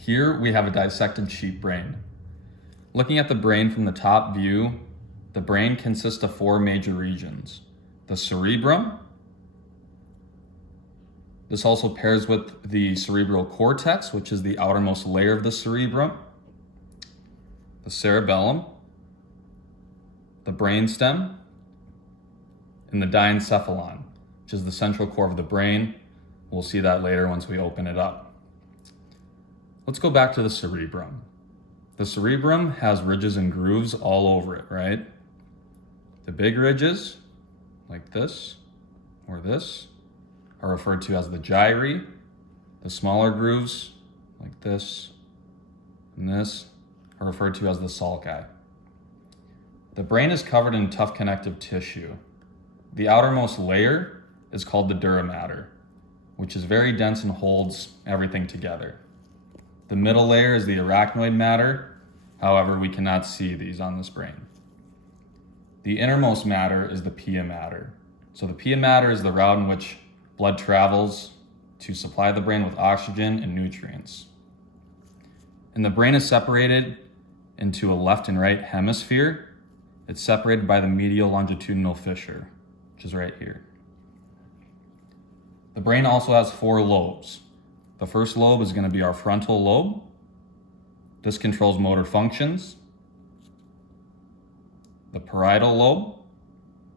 Here we have a dissected sheep brain. Looking at the brain from the top view, the brain consists of four major regions. The cerebrum. This also pairs with the cerebral cortex, which is the outermost layer of the cerebrum. The cerebellum, the brainstem, and the diencephalon, which is the central core of the brain. We'll see that later once we open it up. Let's go back to the cerebrum. The cerebrum has ridges and grooves all over it, right? The big ridges, like this or this, are referred to as the gyri. The smaller grooves, like this and this, are referred to as the sulci. The brain is covered in tough connective tissue. The outermost layer is called the dura mater, which is very dense and holds everything together. The middle layer is the arachnoid matter. However, we cannot see these on this brain. The innermost matter is the pia mater. So the pia mater is the route in which blood travels to supply the brain with oxygen and nutrients. And the brain is separated into a left and right hemisphere. It's separated by the medial longitudinal fissure, which is right here. The brain also has four lobes. The first lobe is going to be our frontal lobe. This controls motor functions. The parietal lobe.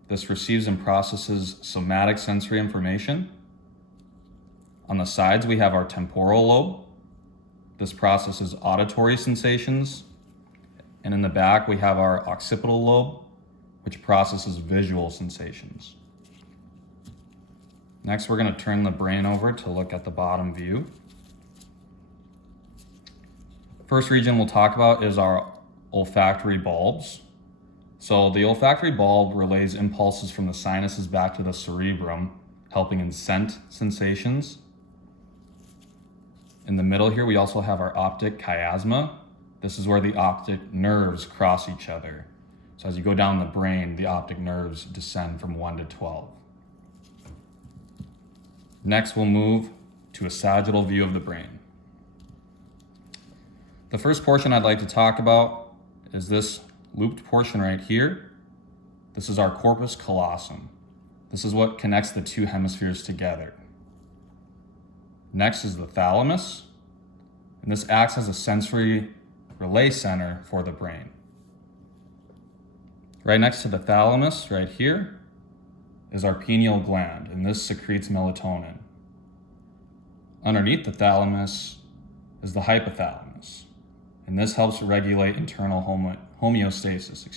This receives and processes somatic sensory information. On the sides, we have our temporal lobe. This processes auditory sensations. And in the back, we have our occipital lobe, which processes visual sensations. Next, we're going to turn the brain over to look at the bottom view. First region we'll talk about is our olfactory bulbs. So the olfactory bulb relays impulses from the sinuses back to the cerebrum, helping in scent sensations. In the middle here, we also have our optic chiasma. This is where the optic nerves cross each other. So as you go down the brain, the optic nerves descend from 1 to 12. Next, we'll move to a sagittal view of the brain. The first portion I'd like to talk about is this looped portion right here. This is our corpus callosum. This is what connects the two hemispheres together. Next is the thalamus, and this acts as a sensory relay center for the brain. Right next to the thalamus, right here, is our pineal gland, and this secretes melatonin. Underneath the thalamus is the hypothalamus, and this helps regulate internal homeostasis.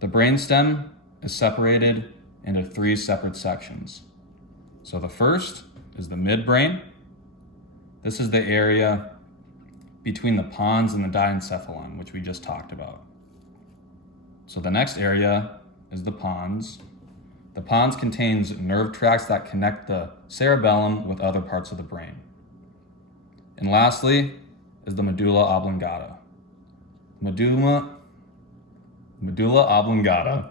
The brainstem is separated into three separate sections. So the first is the midbrain. This is the area between the pons and the diencephalon, which we just talked about. So the next area is the pons. The pons contains nerve tracts that connect the cerebellum with other parts of the brain. And lastly is the medulla oblongata. Medulla oblongata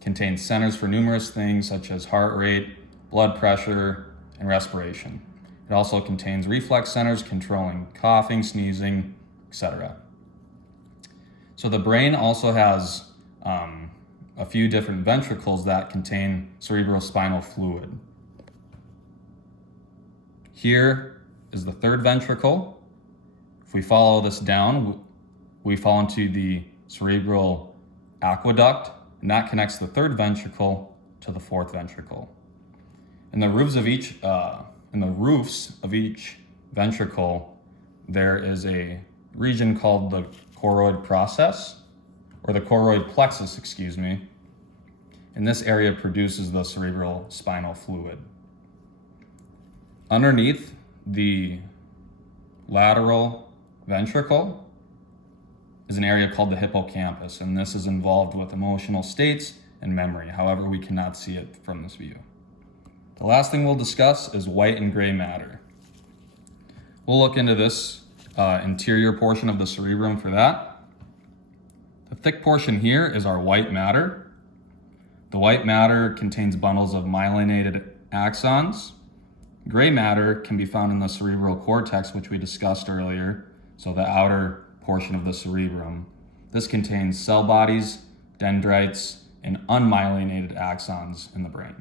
contains centers for numerous things such as heart rate, blood pressure, and respiration. It also contains reflex centers controlling coughing, sneezing, etc. So the brain also has a few different ventricles that contain cerebrospinal fluid. Here is the third ventricle. If we follow this down, we fall into the cerebral aqueduct, and that connects the third ventricle to the fourth ventricle. In the roofs of each ventricle, there is a region called the choroid process, or the choroid plexus, and this area produces the cerebral spinal fluid. Underneath the lateral ventricle is an area called the hippocampus, and this is involved with emotional states and memory. However, we cannot see it from this view. The last thing we'll discuss is white and gray matter. We'll look into this interior portion of the cerebrum for that. The thick portion here is our white matter. The white matter contains bundles of myelinated axons. Gray matter can be found in the cerebral cortex, which we discussed earlier, so the outer portion of the cerebrum. This contains cell bodies, dendrites, and unmyelinated axons in the brain.